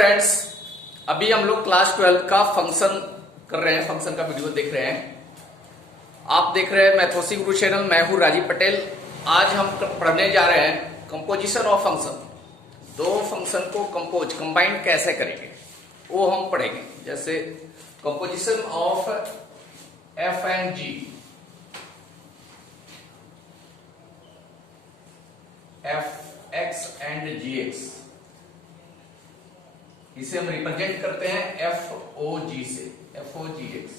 Friends, अभी हम लोग क्लास 12 का फंक्शन कर रहे हैं, फंक्शन का वीडियो देख रहे हैं। आप देख रहे हैं मैथोसी गुरु चैनल। मैं हूं राजीव पटेल। आज हम पढ़ने जा रहे हैं कंपोजिशन ऑफ फंक्शन। दो फंक्शन को कंबाइन कैसे करेंगे वो हम पढ़ेंगे। जैसे composition of F and G, F X and G X, इसे हम रिप्रेजेंट करते हैं एफ ओ जी से, एफ ओ जी एक्स।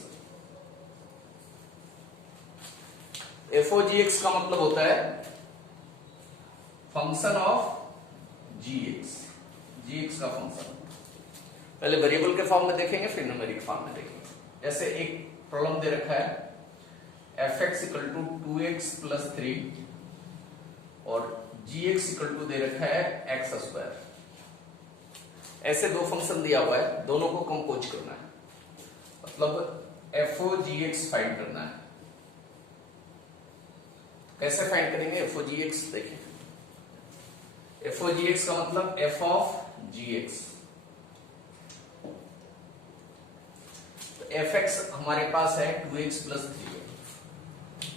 एफ ओ जी एक्स का मतलब होता है function of ji X, ji X का फंक्शन। पहले वेरिएबल के फॉर्म में देखेंगे, फिर न्यूमेरिक फॉर्म में देखेंगे। जैसे एक प्रॉब्लम दे रखा है F X equal to 2x plus 3 और जी एक्स इक्वल टू दे रखा है एक्स स्क्वायर। ऐसे दो फंक्शन दिया हुआ है, दोनों को कंपोज करना है, मतलब एफ ओ जी एक्स फाइंड करना है। कैसे फाइंड करेंगे एफ ओ जी एक्स? देखिए, एफ ओ जी एक्स का मतलब एफ ऑफ जी एक्स। तो एफ एक्स हमारे पास है 2x प्लस 3,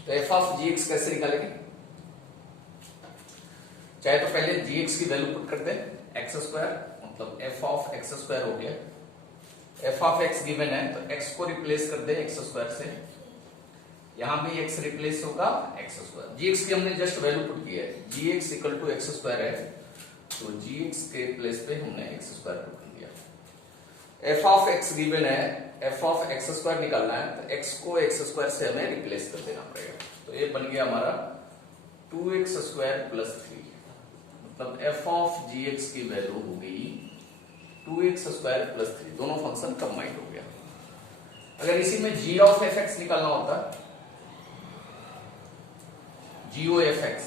तो एफ ऑफ जी एक्स कैसे निकालेंगे? चाहे तो पहले जी एक्स की वैल्यू पुट कर दें, एक्स स्क्वायर, मतलब एफ ऑफ एक्स स्क्वायर हो गया। एफ ऑफ एक्स गिवन है तो एक्स को रिप्लेस कर दे एक्स स्क्वायर से, यहां भी एक्स रिप्लेस होगा एक्स स्क्वायर। जी एक्स की हमने जस्ट वैल्यू पुट की है, g x equal to x square है, तो जी एक्स के प्लेस पे हमने एक्स स्क्वायर पुट कर दिया। एफ ऑफ एक्स गिवन है, एफ ऑफ एक्स स्क्वायर निकालना है तो एक्स को एक्स स्क्वायर से हमें रिप्लेस कर देना पड़ेगा। तो ये बन गया हमारा 2x स्क्वायर प्लस 3, मतलब एफ ऑफ जी एक्स की वैल्यू होगी 2x स्क्वायर प्लस 3। दोनों फंक्शन कंबाइंड हो गया। अगर इसी में g ऑफ एफ एक्स निकालना होता, जी ओ एफ एक्स,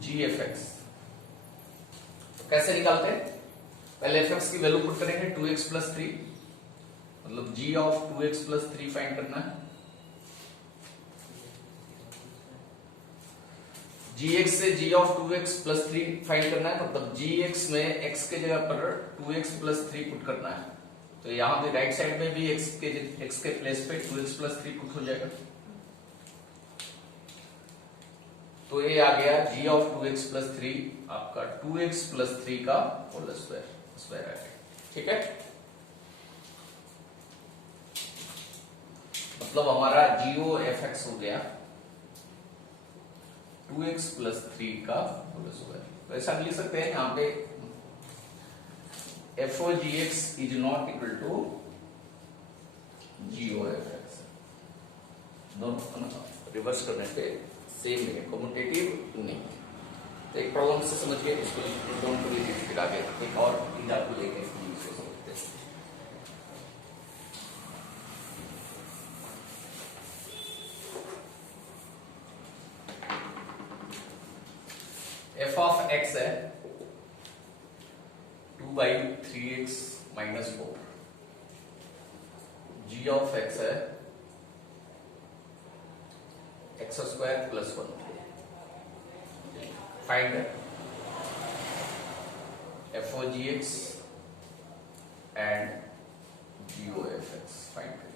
जी एफ एक्स, तो कैसे निकालते हैं? पहले एफ एक्स की वैल्यू पुट करेंगे 2x प्लस 3, मतलब g of 2x plus 3 find करना है। gx से g of 2x plus 3 find करना है, मतलब gx में x के जगह पर 2x प्लस 3 पुट करना है। तो यहां पे राइट साइड में भी x के प्लेस पे 2x प्लस 3 पुट हो जाएगा। तो ये आ गया g ऑफ 2x प्लस 3 आपका 2x प्लस 3 का होल स्क्वायर आ गया। ठीक है, मतलब हमारा जीओ एफ एक्स हो गया 2x प्लस 3 का होल स्क्वायर। तो ऐसा लिख सकते हैं यहां पे F O ji X is not equal to G O F X. दोनों रिवर्स करने पे सेम है, कम्यूटेटिव नहीं। तो एक प्रॉब्लम से समझ गए, इसको दोनों को लिख आगे एक और एग्जांपल लेके इसको समझते हैं। एफ ऑफ एक्स है 2/3x minus 4, g of x है x square plus 1। Find f O ji x and g o f x find करिए।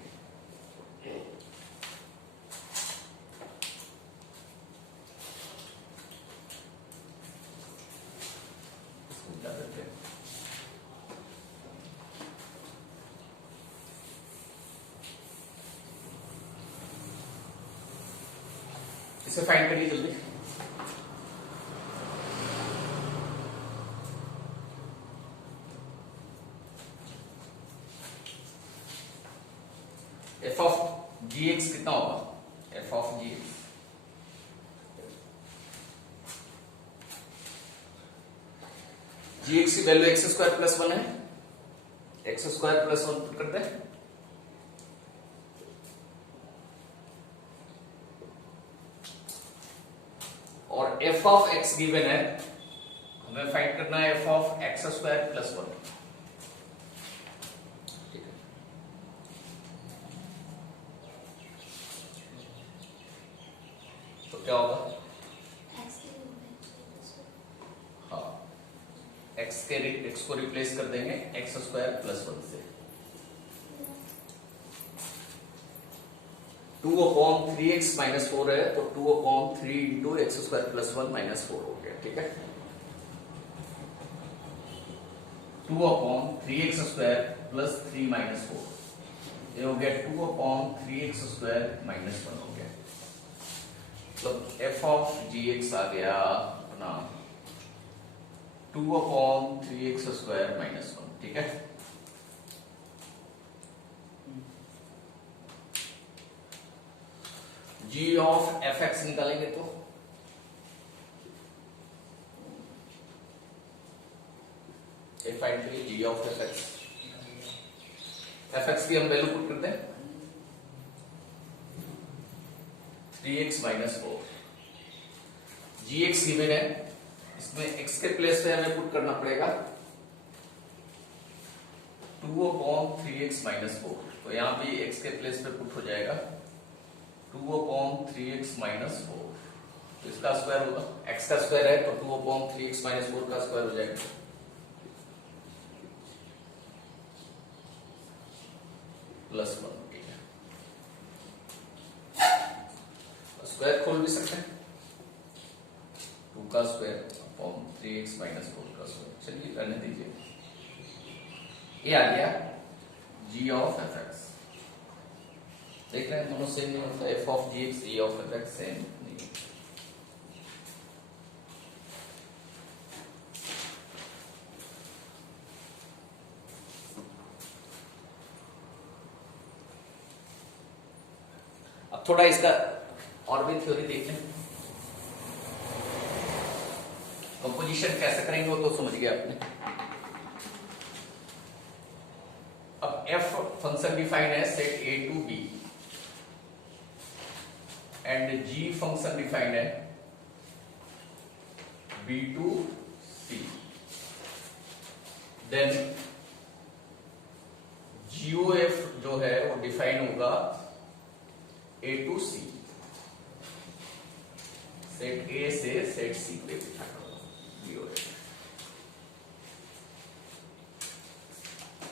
इसे फाइंड करिए जल्दी। एफ ऑफ जी एक्स कितना होगा? F of ji X ji x की value X square plus 1 है, x square plus 1 put करते हैं। और एफ ऑफ एक्स गिवन है, हमें फाइंड करना है F of x square plus 1। ठीक है, तो क्या होगा? हाँ, एक्स को रिप्लेस कर देंगे एक्स स्क्वायर प्लस 1 से। 2/3x माइनस 4 है तो 2/3 into x square plus 1 minus 4 हो गया। ठीक है, 2/3x स्क्वायर प्लस 3 माइनस 4, ये हो गया 2/3x स्क्वायर माइनस 1 हो गया। तो f ऑफ gx आ गया अपना 2/3x स्क्वायर माइनस 1। ठीक है, g ऑफ fx निकालेंगे तो फाइंड करिए g ऑफ fx। fx की हम वैल्यू पुट करते हैं 3x माइनस 4। gx गिवन है, इसमें x के प्लेस पे हमें पुट करना पड़ेगा 2/3x माइनस 4। तो यहां भी x के प्लेस पे पुट हो जाएगा 2/3x माइनस 4। तो इसका स्क्वायर होगा, x का स्क्वायर है तो 2/3x माइनस 4 का स्क्वायर हो जाएगा प्लस 1। ठीक है, स्क्वायर खोल भी सकते हैं, 2 का स्क्वायर अपॉन 3x माइनस 4 का स्क्वायर। चलिए करने दीजिए, ये आ गया g ऑफ fx। देख रहे हैं दोनों सेम नहीं होता, f of gx g of fx same नहीं। अब थोड़ा इसका और भी थ्योरी देख लें, कंपोजिशन कैसे करेंगे वो तो समझ गया आपने। अब f फंक्शन डिफाइंड है set a to b and g function defined है b to c। Then GOF जो है वो डिफाइन होगा a to c, set a से सेट c पे GOF।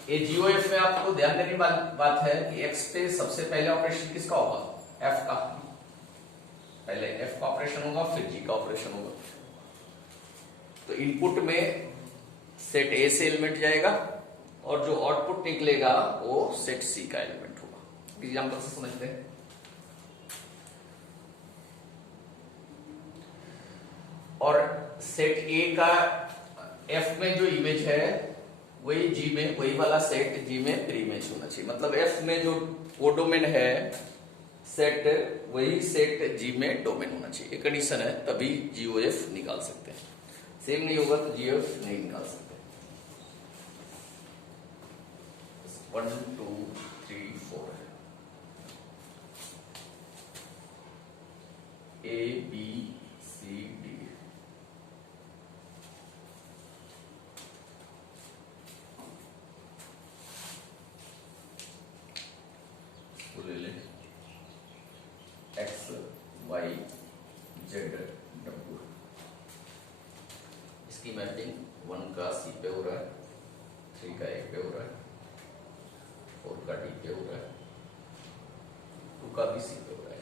ये GOF में आपको ध्यान देने वाली बात है कि x पे सबसे पहले ऑपरेशन किसका होगा, f का। पहले f का ऑपरेशन होगा फिर g का ऑपरेशन होगा। तो इनपुट में सेट a से एलिमेंट जाएगा और जो आउटपुट निकलेगा वो सेट c का एलिमेंट होगा। एग्जांपल से समझते हैं। और सेट a का f में जो इमेज है वही g में, वही वाला सेट g में प्री इमेज होना चाहिए। मतलब f में जो कोडोमेन है सेट, वही सेट g में डोमेन होना चाहिए। कंडीशन है तभी GOF निकाल सकते हैं, सेम नहीं होगा तो GOF नहीं निकाल सकते। 1 2 3 4 A B C D। ले ले X Y Z W। इसकी मैपिंग 1 का C पे हो रहा है, 3 का A पे हो रहा है, 4 का D पे हो रहा है, 2 का भी C पे हो रहा है।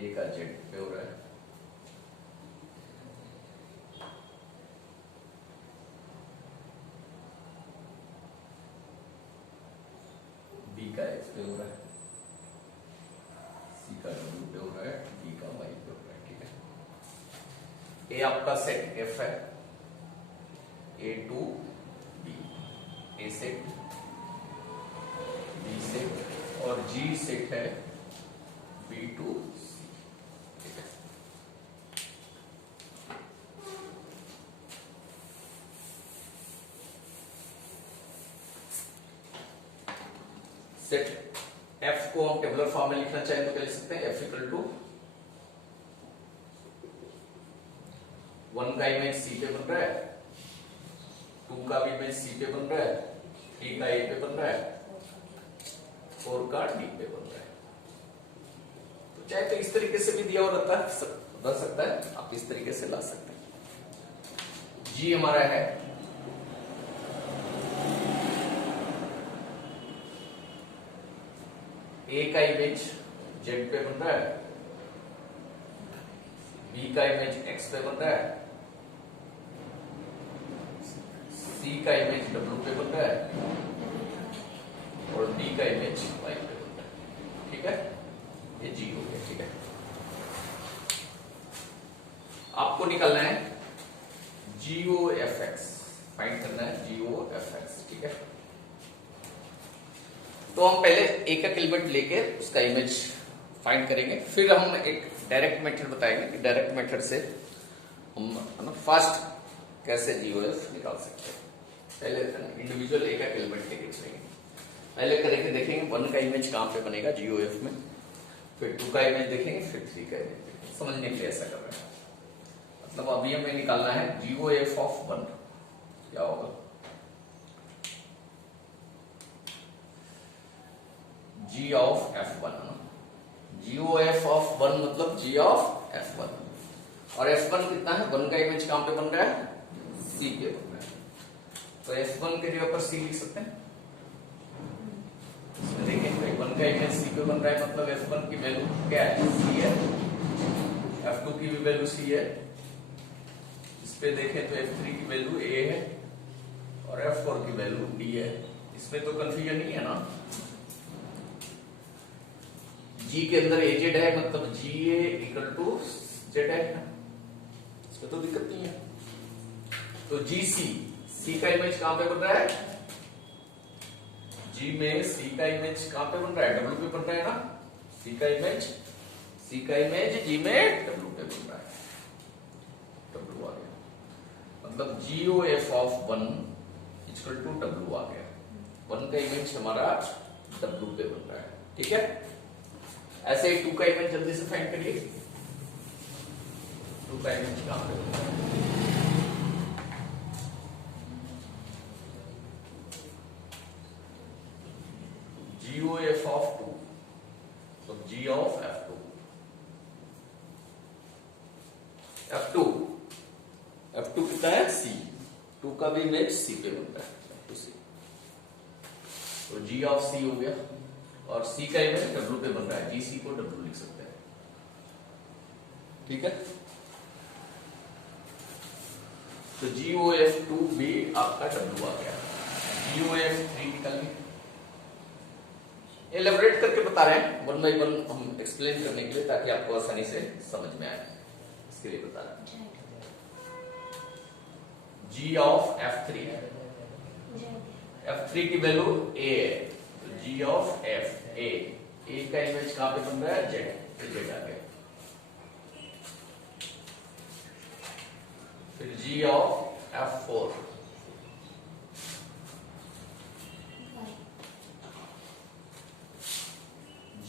A का Z पे हो रहा है, B का X पे हो रहा है, C का W पे हो रहा है, D का Y पे हो रहा है। ठीक है, A आपका सेट F है, A to B, A set, B set और G सेट है B टू C। ठीक है, सेट F को हम टेबुलर फॉर्म में लिखना चाहें तो क्या लिख सकते हैं, F इक्वल टू 1 का इमेज C पे बन रहा है, 2 का भी इमेज C पे बन रहा है, 3 का A पे बन रहा है, 4 का D पे बन रहा है। तो चाहे तो इस तरीके से भी दिया हो रहता है, बन सकता है, आप इस तरीके से ला सकते हैं। जी हमारा है ए का इमेज जेड पे बन रहा है, बी का इमेज एक्स पे बन रहा है, सी का इमेज डब्ल्यू पे बन रहा है और डी का इमेज वाई पे बन रहा है। ठीक है, ये जी हो गया। ठीक है, आपको निकालना है जीओ एफ एक्स, फाइंड करना है जीओ एफ एक्स। ठीक है, तो हम पहले एक एक एलिमेंट लेके उसका इमेज फाइंड करेंगे, फिर हम एक डायरेक्ट मेथड बताएंगे कि डायरेक्ट मेथड से हम फास्ट कैसे जीओएफ निकाल सकते हैं। पहले इंडिविजुअल एक एक एलिमेंट लेके चलेंगे, पहले करेंगे, देखेंगे 1 का इमेज कहां पे बनेगा जीओएफ में, फिर 2 का इमेज देखेंगे, फिर 3 का इमेज देखेंगे। समझने के लिए ऐसा कर रहे हैं, मतलब अभी हमें निकालना है जीओएफ ऑफ 1। क्या होगा जी ऑफ F1, जीओएफ ऑफ 1 मतलब जी ऑफ F1, और F1 कितना है, 1 का इमेज कहां पे बन रहा है, C पे बन रहा है, तो F1 के जगह पर C लिख सकते हैं। इसमें देखेंगे 1 का इमेज C पे बन रहा है, मतलब F1 की वैल्यू क्या है, C है, F2 की भी वैल्यू C है, इस पे देखें तो F3 की वैल्यू A है और F4 की वैल्यू D है। इसमें तो कंफ्यूजन नहीं है ना, जी के अंदर एजेड है मतलब जी ए इक्वल टू जेड है, इसमें तो दिक्कत नहीं है। तो जी सी का इमेज कहां पे बन रहा है, जी में सी का इमेज कहां पे बन रहा है, डब्ल्यू पे बन रहा है ना, सी का इमेज जी में डब्ल्यू पे बन रहा है, डब्ल्यू आ गया, मतलब जीओएफ ऑफ 1 इक्वल टू डब्ल्यू आ गया। 1 का इमेज हमारा डब्ल्यू पे बन रहा है। ठीक है, ऐसे ही 2 का इमेज जल्दी से फाइंड करिए, 2 का इमेज कहां पे बन रहा है, जीओएफ ऑफ 2, तो जी ऑफ F2 कितना है C, 2 का भी इमेज C पे बनता है, F2C, तो जी ऑफ C हो गया, और C का इमेज W पे बन रहा है, GC को W लिख सकते हैं। ठीक है, तो GOF2 भी आपका W आ गया। GOF3 निकालिए, एलेबोरेट करके बता रहे हैं, 1 बाय 1 हम एक्सप्लेन करने के लिए, ताकि आपको आसानी से समझ में आए, इसके लिए बता रहे हैं। G ऑफ F3 है, F3 की वैल्यू A है, तो G ऑफ F A का इमेज कहां पे बन रहा है, Z आ गया, फिर G of F4,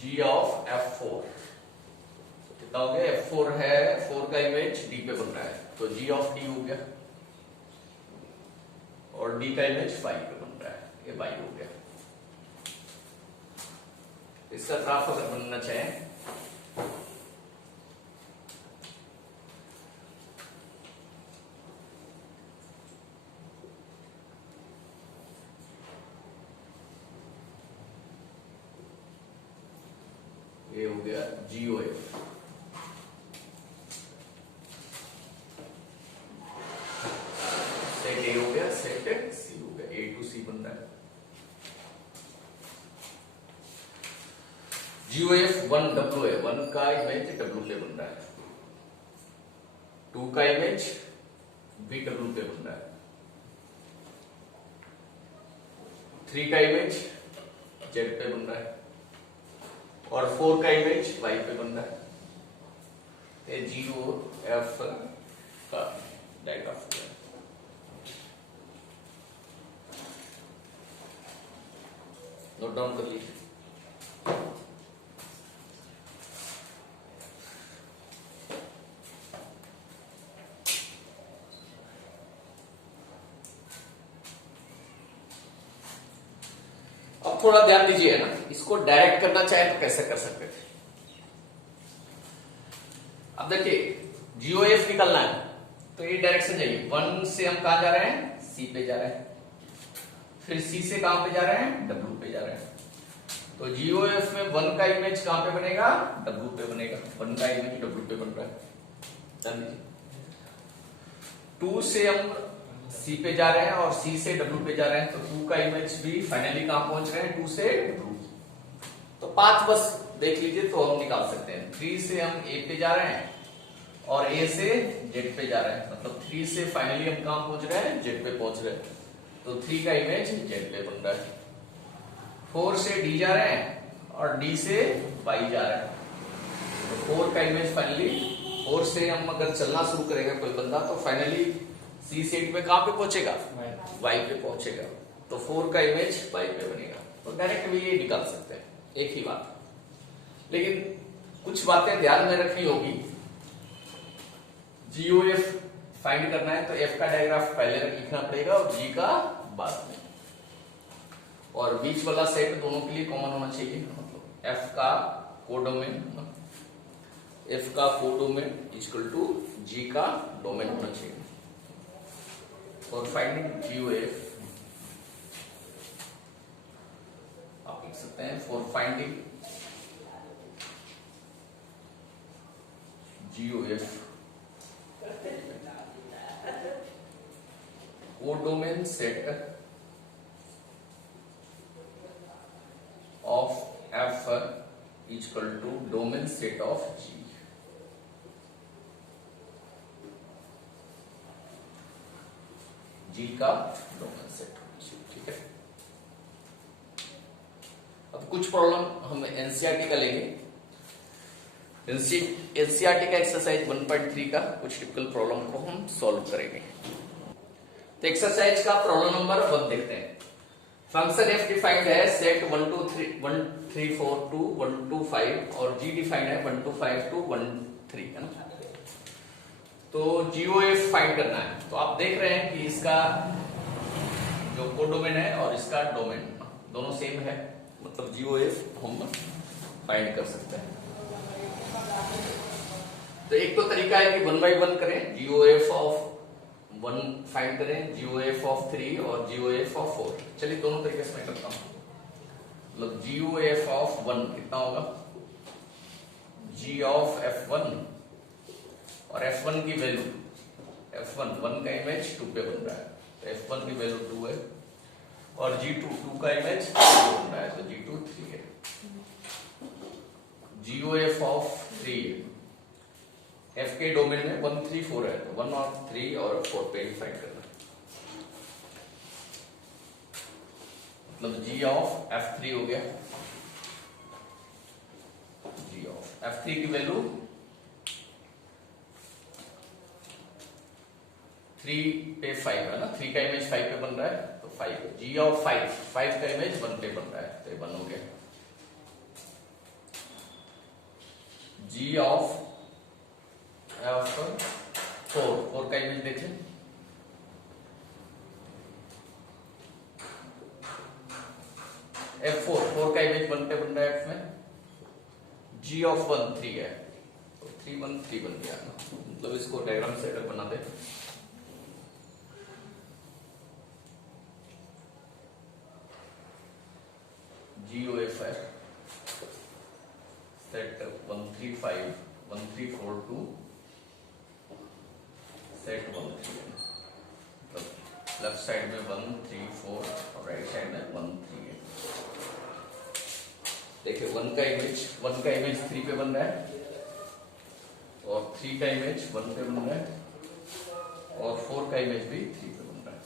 G of F4 कितना हो गया, F4 है, 4 का इमेज D पे बन रहा है, तो G ऑफ D हो गया, और D का इमेज 5 पे बन रहा है, ये 5 हो गया। इसका ग्राफ अगर बनना चाहें, ये हो गया जीओएफ, सेट ए हो गया, सेट सी हो गया, A to C बन रहा है। जीओएफ 1 W है, 1 का इमेज W पे बन रहा है, 2 का इमेज भी W पे बन रहा है, 3 का इमेज Z पे बन रहा है, और 4 का इमेज Y पे बन रहा है। जीओएफ का डायग्राफ है। नोट डाउन कर लीजिए। अब थोड़ा ध्यान दीजिए ना, इसको डायरेक्ट करना चाहे तो कैसे कर सकते थे। अब अब देखिए जीओएफ निकलना है तो ये डायरेक्शन चाहिए। 1 से हम कहा जा रहे हैं, सी पे जा रहे हैं, फिर सी से कहां पे जा रहे हैं, डब्ल्यू पे जा रहे हैं। तो जीओएफ में 1 का इमेज कहां पे बनेगा, डब्ल्यू पे बनेगा। 1 का इमेज डब्ल्यू पे बन रहा है। 2 से हम सी पे जा रहे हैं और सी से डब्ल्यू पे जा रहे हैं, तो 2 का इमेज भी फाइनली कहां पहुंच रहे हैं, 2 से डब्ल्यू। तो 5 बस देख लीजिए तो हम निकाल सकते हैं। 3 से हम ए पे जा रहे हैं और ए से जेड पे जा रहे हैं, मतलब 3 से फाइनली हम कहां पहुंच रहे हैं, जेड पे पहुंच रहे हैं। तो 3 का इमेज जेड पे बन रहा है। 4 से डी जा रहे हैं और डी से वाई जा रहे हैं, तो 4 का इमेज फाइनली 4 से हम अगर चलना शुरू करेगा कोई बंदा तो फाइनली सी से डी पे कहां पे पहुंचेगा, वाई पे पहुंचेगा। तो 4 का इमेज वाई पे बनेगा। तो डायरेक्ट भी ये निकाल सकते हैं, एक ही बात। लेकिन कुछ बातें ध्यान में रखनी होगी। जीओएफ फाइंड करना है तो एफ का डायग्राफ पहले लिखना पड़ेगा और जी का बाद में, और बीच वाला सेट दोनों के लिए कॉमन होना चाहिए। मतलब एफ का कोडोमेन, एफ का कोडोमेन इक्वल टू जी का डोमेन होना चाहिए। और फाइंडिंग जीओएफ आप लिख सकते हैं, for finding G O F codomain set of F equal to domain set of G. G का डोमेन सेट, ठीक है। अब कुछ प्रॉब्लम हम एनसीईआरटी का लेंगे। एनसीईआरटी का एक्सरसाइज 1.3 का कुछ टिपिकल प्रॉब्लम को हम सॉल्व करेंगे। तो एक्सरसाइज का प्रॉब्लम नंबर 1 देखते हैं। फंक्शन एफ डिफाइंड है सेट 1 2 3 1 3 4 2 1 2 5 और जी डिफाइंड है 1 2 5 2 1 3, है ना। तो जीओएफ फाइंड करना है। तो आप देख रहे हैं कि इसका जो कोडोमेन है और इसका डोमेन दोनों सेम है, मतलब जीओएफ हम फाइंड कर सकते हैं। तो एक तो तरीका है कि 1 by 1 करें, जीओएफ ऑफ 1 फाइंड करें, जीओएफ ऑफ 3 और जीओएफ ऑफ 4। चलिए दोनों तरीके से मैं करता हूं। मतलब जीओएफ ऑफ 1 कितना होगा, जी ऑफ F1 और F1 की वैल्यू F1 1 का इमेज 2 पे बन रहा है, तो F1 की वैल्यू 2 है, और G2 2 का इमेज 3 बन रहा है, तो G2 3 है। जीओएफ ऑफ 3 एफ के डोमेन में 1 3 4 है, तो 1 और 3 और 4 पे फाइंड करना। मतलब जी ऑफ F3 हो गया, जी ऑफ F3 की वैल्यू 3 पे 5 है ना, 3 का इमेज 5 पे बन रहा है, तो 5। जी ऑफ 5 का इमेज 1 पे बन रहा है, तो ये 1 हो गया। जी ऑफ F4 का इमेज देखें, F4 का इमेज 1 पे बन रहा है, F में जी ऑफ 1 3 है, तो 3 1 3 बन गया। मतलब इसको डायग्राम से अगर बना दे, जीओएफ है सेट 1 3 5 1 3 4 2 सेट 1 3, तो लेफ्ट साइड में 1 3 4 और राइट साइड में 1 3 है। देखिए 1 का इमेज 3 पे बन रहा है, और 3 का इमेज 1 पे बन रहा है, और 4 का इमेज भी 3 पे बन रहा है।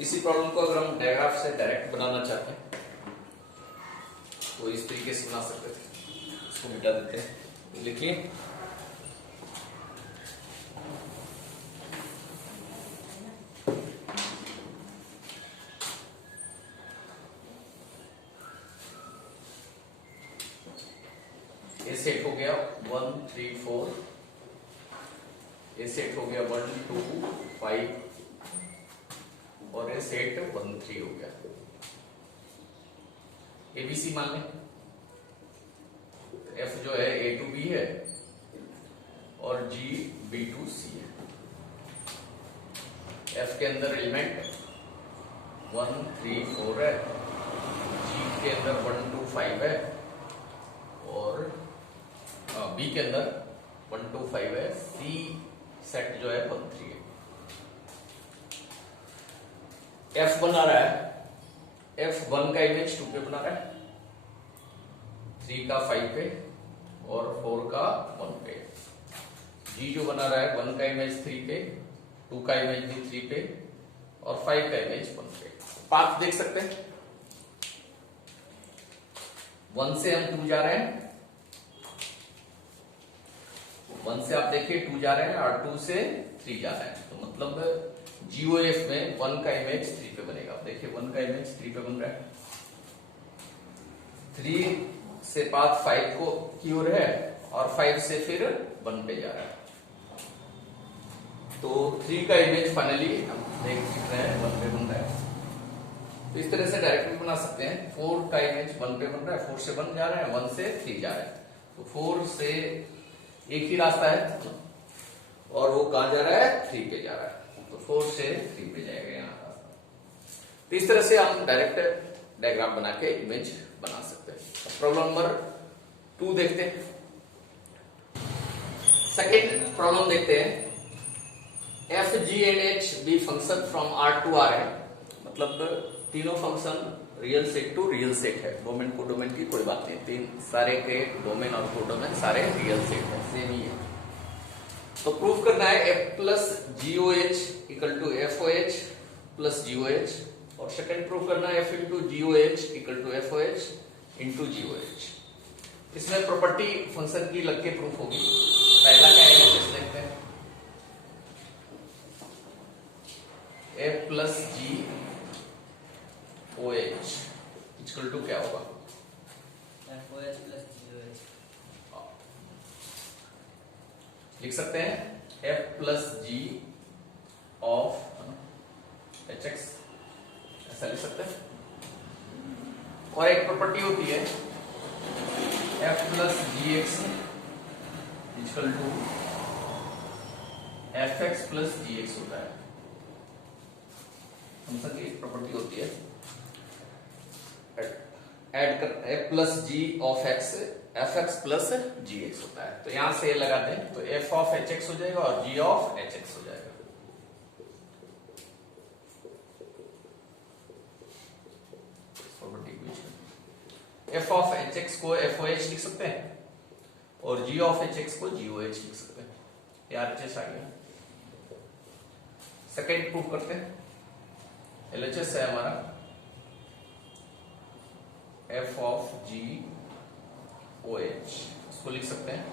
इसी प्रॉब्लम को अगर हम डायग्राफ से डायरेक्ट बनाना चाहते हैं तो इस तरीके से बना सकते थे। इसको मिटा देते हैं, लिखिए ये सेट हो गया 1 3 4, ये सेट हो गया 1 2 5, और ये सेट 1 3 हो गया। एबीसी मान लें, एफ जो है A to B है और G B2C है। F के अंदर एलिमेंट 1 3 4 है, G के अंदर 1 2 5 है और B के अंदर 1 2 5 है, C सेट जो है 1 3 है। F बना रहा है, F 1 का इमेज 2 पे बना रहा है, 3 का 5 पे और 4 का 1 पे। G जो बना रहा है 1 का इमेज 3 पे, 2 का इमेज भी 3 पे और 5 का इमेज 1 पे। पाथ देख सकते हैं, 1 से हम 2 जा रहे हैं, 1 से आप देखिए 2 जा रहे हैं और 2 से 3 जा रहे हैं, तो मतलब GOF में 1 का इमेज 3 पे बनेगा। देखिए 1 का इमेज 3 पे बन रहा है, 3 से पाथ 5 को की ओर है और 5 से फिर 1 पे जा रहा है, तो 3 का इमेज फाइनली हम देख रहे हैं 1 पे बन रहा है। तो इस तरह से डायरेक्टली बना सकते हैं, 4 का इमेज 1 पे बन रहा है, 4 से 1 जा रहा है, 1 से 3 जा रहा है, तो 4 से एक ही रास्ता है और वो कहां जा रहा है 3 पे जा रहा है, तो 4 से 3 पे जाएगा यहाँ रास्ता। तो इस तरह से हम डायरेक्ट डायग्राम बना के इमेज बना सकते हैं। प्रॉब्लम नंबर 2 देखते हैं। सेकेंड प्रॉब्लम देखते हैं, F G and H be function from R to R है, मतलब तीनों function real set to real set है, डोमेन को डोमेन की कोई बात नहीं, तीन सारे के डोमेन और को डोमेन सारे रियल सेट है, सेम ही है। तो प्रूव करना है F plus G O H equal to F O H plus G O H, और सेकेंड प्रूव करना है F into G O H equal to F O H into G O H. इसमें प्रॉपर्टी फंक्शन की लग के प्रूफ होगी। पहला क्या है देखते हैं, F plus G O H equal to क्या होगा, F O H plus G O H. लिख सकते हैं F plus G of H X, ऐसा लिख सकते हैं। और एक प्रॉपर्टी होती है F plus G x equal to F X plus G X होता है, फंक्शन की प्रॉपर्टी होती है। ऐड कर F plus G of X F X plus G X होता है, तो यहां से ये लगा दें तो एफ ऑफ एच एक्स हो जाएगा और जी ऑफ एच एक्स हो जाएगा। एफ ऑफ एच एक्स को एफ ओ एच लिख सकते हैं और जी ऑफ एच एक्स को जी ओ एच लिख सकते हैं, यार एच एस आ गया। सेकेंड प्रूफ करते हैं, एल एच एस है हमारा F of G O H, इसको लिख सकते हैं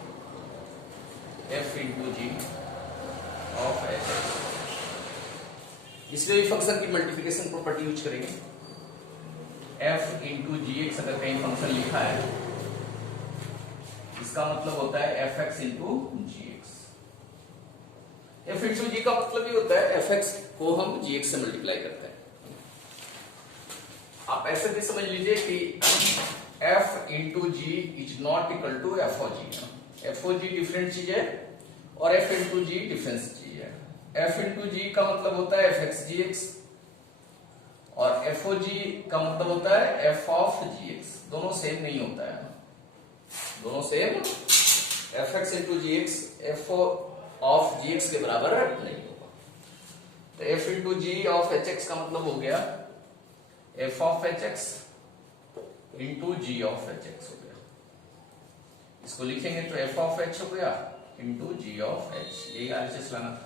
F into G of H X. इसमें भी फंक्शन की मल्टीप्लिकेशन प्रॉपर्टी यूज करेंगे, एफ इंटू जी एक्स अगर कहीं फंक्शन लिखा है इसका मतलब होता है F X into G X. F into G का मतलब ये होता है एफ एक्स को हम जी एक्स से मल्टीप्लाई करते हैं। आप ऐसे भी समझ लीजिए कि f into G is not equal to F O G. F O G different चीज है और f इंटू जी डिफरेंस चीज है। f इंटू जी का मतलब होता है एफ एक्स जी एक्स और एफ ओ जी का मतलब होता है एफ ऑफ जी एक्स, दोनों सेम नहीं होता है, दोनों same F X into G X F of ji X के बराबर नहीं होगा। तो F into G of H X का मतलब हो गया F of H X into G of H X हो गया, इसको लिखेंगे तो एफ ऑफ एच हो गया इंटू जी ऑफ एच, यही आरएचएस लाना था।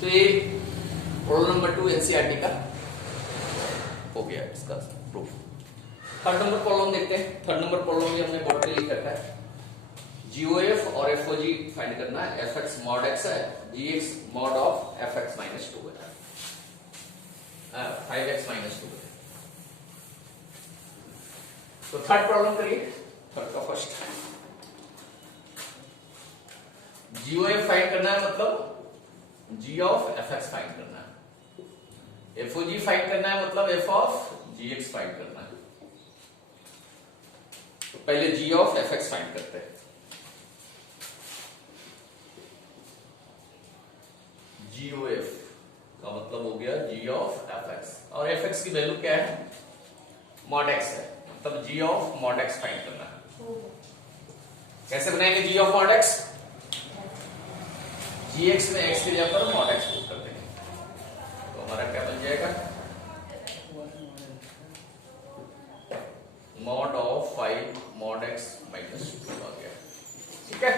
तो ये प्रॉब्लम नंबर 2 एनसीईआरटी का हो गया इसका प्रूफ। थर्ड नंबर प्रॉब्लम देखते हैं। थर्ड नंबर प्रॉब्लम में हमने बोर्ड पे लिख रखा है जीओएफ और एफओजी फाइंड करना है। एफ एक्स मॉड एक्स है, g x mod of f x minus 2 है, 5x माइनस 2 है। तो थर्ड प्रॉब्लम करिए, थर्ड का फर्स्ट जीओएफ फाइंड करना है, मतलब g of f x find करना है। एफओजी फाइंड करना है, मतलब f of ji x find करना है। तो पहले g of f x find करते हैं। जी ओ एफ का मतलब हो गया जी ऑफ एफ एक्स, और एफ एक्स की वैल्यू क्या है, मॉड एक्स है, मतलब g of mod x find करना है। कैसे बनाएंगे g of mod x, ji x में एक्स की जगह पर मॉड एक्स पुट कर देंगे, तो हमारा क्या बन जाएगा, mod of 5 mod x minus 2 आ गया। ठीक है,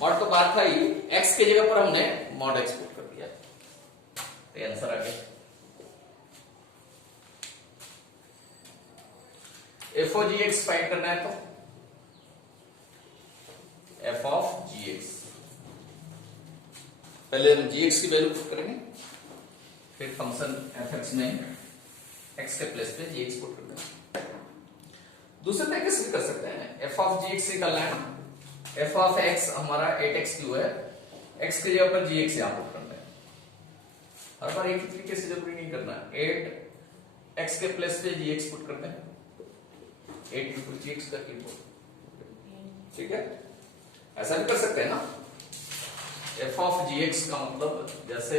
मॉड तो बात था ही, एक्स की जगह पर हमने मॉड एक्स पुट कर दिया, तो आंसर आ गया। F of ji x find करना है, तो एफ ऑफ जी एक्स, पहले हम जी एक्स की वैल्यू पुट करेंगे, फिर फंक्शन एफ एक्स में एक्स के प्लेस पे जी एक्स पुट कर देंगे। दूसरे तरीके से भी कर सकते हैं, एफ ऑफ जी एक्स निकालना है, एफ ऑफ एक्स हमारा 8x क्यू है, एक्स की जगह पर जी एक्स यहां पुट करना है। हर बार एक ही तरीके से जरूरी नहीं करना, 8x के प्लेस पे जी एक्स पुट करते हैं, 8 इंटू जी एक्स का क्यूब। ठीक है, ऐसा भी कर सकते हैं ना, एफ ऑफ जी एक्स का मतलब जैसे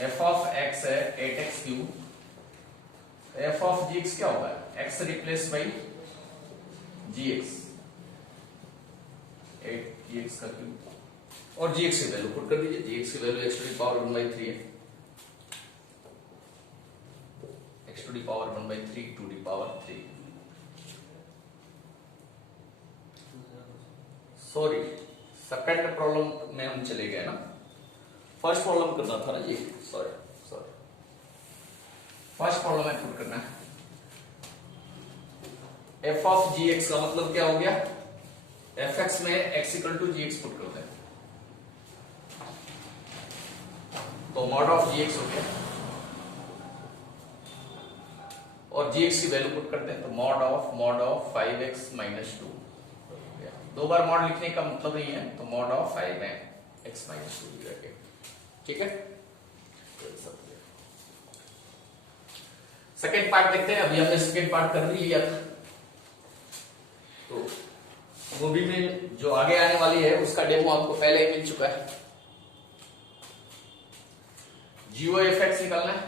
एफ ऑफ एक्स है 8x cube, F of ji X क्या होगा, X replace by G X, 8gx का क्यूब, और gx की वैल्यू पुट कर दीजिए, gx की value x to the power 1/3 है, x to the power 1/3 to the power 3। Sorry, second problem में हम चले गए ना, फर्स्ट प्रॉब्लम करना था ना जी, सॉरी फर्स्ट प्रॉब्लम में पुट करना है, एफ ऑफ जी एक्स का मतलब क्या हो गया, एफ एक्स में X equal to G X put करते हैं, तो मॉड ऑफ जी एक्स हो गया, और जी एक्स की वैल्यू पुट करते हैं, तो मॉड ऑफ 5x माइनस 2। दो बार मॉड लिखने का मतलब नहीं है, तो मॉड ऑफ 5x माइनस 2 लिखेंगे। ठीक है, सेकेंड पार्ट देखते हैं, अभी हमने सेकेंड पार्ट कर लिया था, तो मूवी में जो आगे आने वाली है उसका डेमो आपको पहले ही मिल चुका है। जीओ एफ एक्स निकालना है,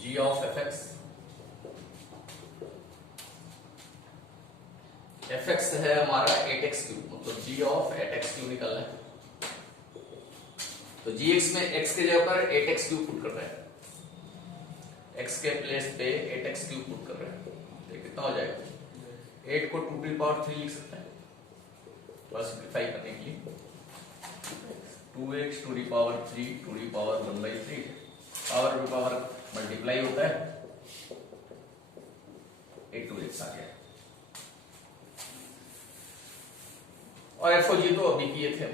g of f x, F x है हमारा 8x क्यूब, मतलब जी ऑफ 8x क्यूब निकालना है, तो जी एक्स में एक्स की जगह पर 8x क्यूब पुट कर रहे हैं, एक्स के प्लेस पे 8x क्यूब पुट कर रहे हैं, तो कितना हो जाएगा, 8 को 2 टू पावर 3 लिख सकते हैं, थोड़ा सिंप्लीफाई करने के लिए, 2x to the power 3 to the power 1/3, power to power multiply होता है, 8 टू x आ गया, और एफ ओ जी तो अभी किए थे,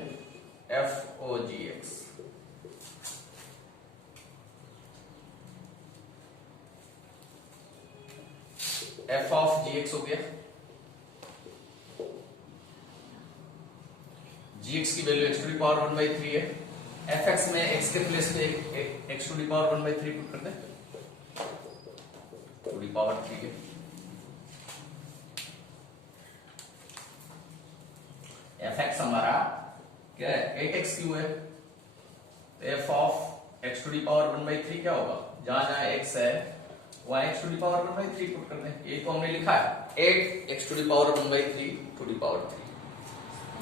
F O ji X, F of ji X हो गया, जी एक्स की value X to the power 1/3 है, एफ एक्स में एक्स के प्लेस पे X to the power 1/3 put करते हैं, टू दी पावर 3 है, एफ एक्स हमारा क्या है 8x क्यू है, F of X to the power 1/3 क्या होगा, जहां जहां x है वहां x to the power 1/3 put करते हैं, ये तो हमने लिखा है 8x to the power 1/3 the the power 3,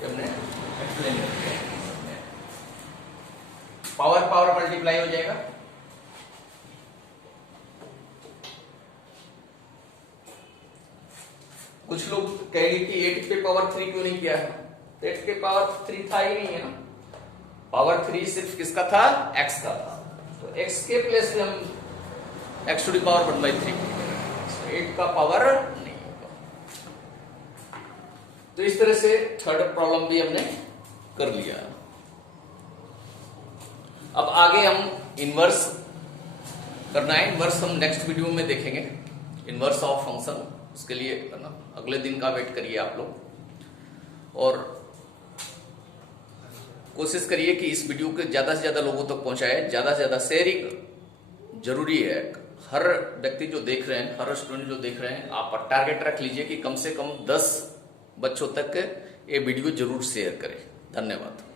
ये हमने एक्सप्लेन कर दिया, पावर पावर मल्टीप्लाई हो जाएगा, कुछ लोग कहेंगे कि 8 के पावर 3 क्यों नहीं किया है, 8 के पावर 3 था ही नहीं है ना, पावर 3 सिर्फ किसका था, x का था, तो x के प्लेस पे हम x टू दी पावर 1/3, 8 का पावर नहीं होगा। तो इस तरह से थर्ड प्रॉब्लम भी हमने कर लिया। अब आगे हम इनवर्स करना है, इनवर्स हम नेक्स्ट वीडियो में देखेंगे, इनवर्स ऑफ फंक्शन, उसके लिए करना अगले दिन का वेट करिए आप लोग, और कोशिश करिए कि इस वीडियो को ज्यादा से ज्यादा लोगों तक पहुंचाए, ज्यादा से ज्यादा शेयरिंग जरूरी है। हर व्यक्ति जो देख रहे हैं, हर स्टूडेंट जो देख रहे हैं, आप टारगेट रख लीजिए कि कम से कम 10 बच्चों तक ये वीडियो जरूर शेयर करें। धन्यवाद।